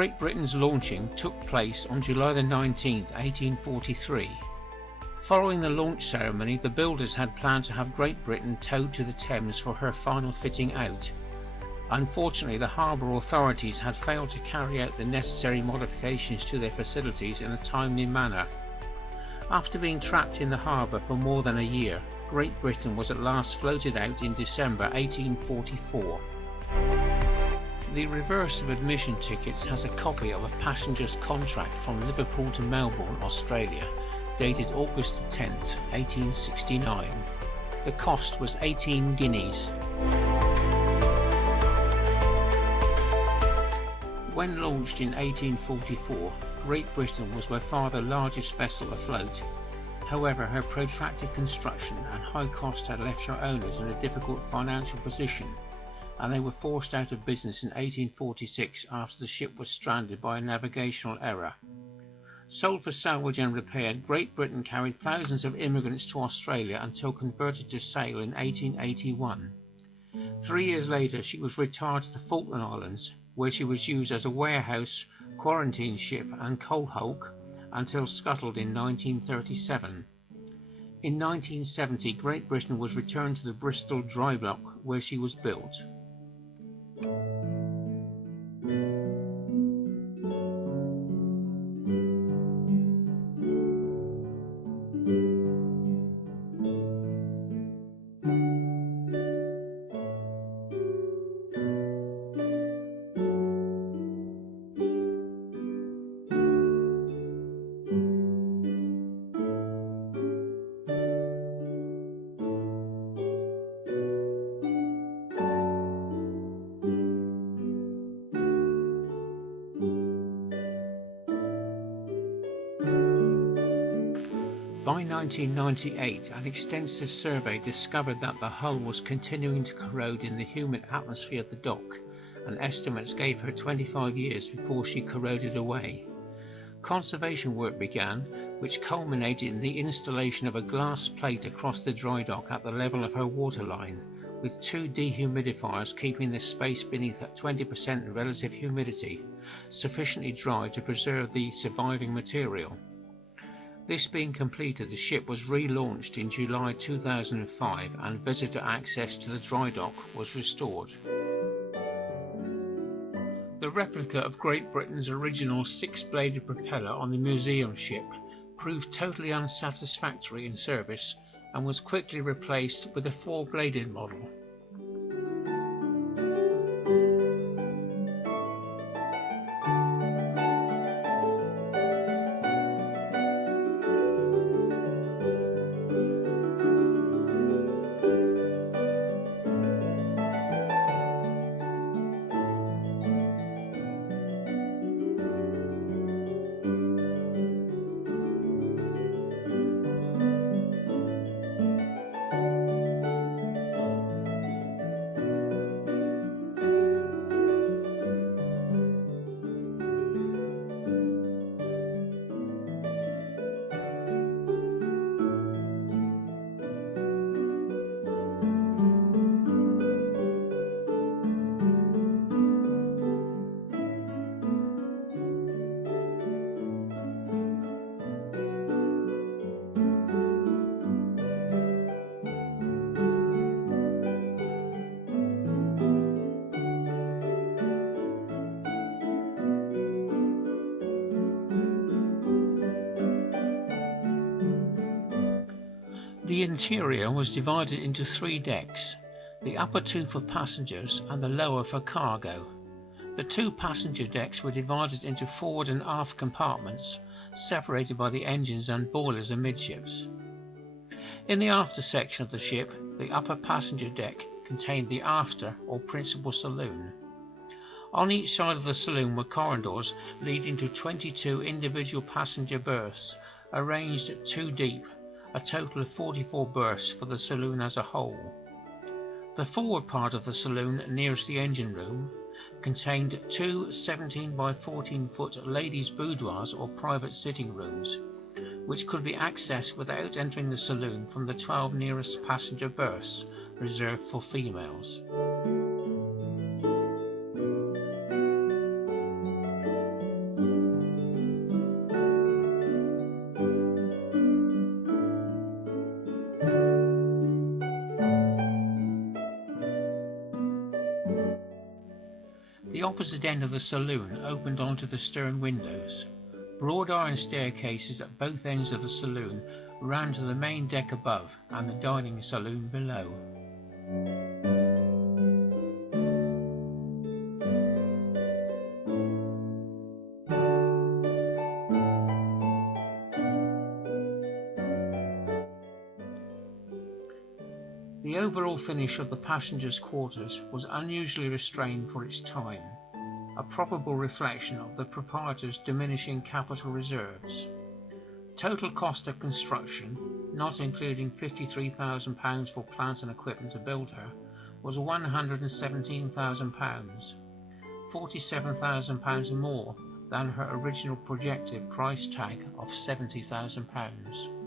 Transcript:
Great Britain's launching took place on July the 19th, 1843. Following the launch ceremony, the builders had planned to have Great Britain towed to the Thames for her final fitting out. Unfortunately, the harbour authorities had failed to carry out the necessary modifications to their facilities in a timely manner. After being trapped in the harbour for more than a year, Great Britain was at last floated out in December 1844. The reverse of admission tickets has a copy of a passenger's contract from Liverpool to Melbourne, Australia, dated August 10th, 1869. The cost was 18 guineas. When launched in 1844, Great Britain was by far the largest vessel afloat. However, her protracted construction and high cost had left her owners in a difficult financial position, and they were forced out of business in 1846 after the ship was stranded by a navigational error. Sold for salvage and repaired, Great Britain carried thousands of immigrants to Australia until converted to sail in 1881. 3 years later, she was retired to the Falkland Islands, where she was used as a warehouse, quarantine ship and coal hulk until scuttled in 1937. In 1970, Great Britain was returned to the Bristol dry dock where she was built. By 1998, an extensive survey discovered that the hull was continuing to corrode in the humid atmosphere of the dock, and estimates gave her 25 years before she corroded away. Conservation work began, which culminated in the installation of a glass plate across the dry dock at the level of her waterline, with 2 dehumidifiers keeping the space beneath at 20% relative humidity, sufficiently dry to preserve the surviving material. This being completed, the ship was relaunched in July 2005 and visitor access to the dry dock was restored. The replica of Great Britain's original 6-bladed propeller on the museum ship proved totally unsatisfactory in service and was quickly replaced with a 4-bladed model. The interior was divided into 3 decks, the upper 2 for passengers and the lower for cargo. The 2 passenger decks were divided into forward and aft compartments, separated by the engines and boilers amidships. In the after section of the ship, the upper passenger deck contained the after or principal saloon. On each side of the saloon were corridors leading to 22 individual passenger berths, arranged 2 deep, a total of 44 berths for the saloon as a whole. The forward part of the saloon, nearest the engine room, contained 2 17 by 14 foot ladies' boudoirs or private sitting rooms, which could be accessed without entering the saloon from the 12 nearest passenger berths, reserved for females. The opposite end of the saloon opened onto the stern windows. Broad iron staircases at both ends of the saloon ran to the main deck above and the dining saloon below. The overall finish of the passengers' quarters was unusually restrained for its time, a probable reflection of the proprietor's diminishing capital reserves. Total cost of construction, not including £53,000 for plant and equipment to build her, was £117,000, £47,000 more than her original projected price tag of £70,000.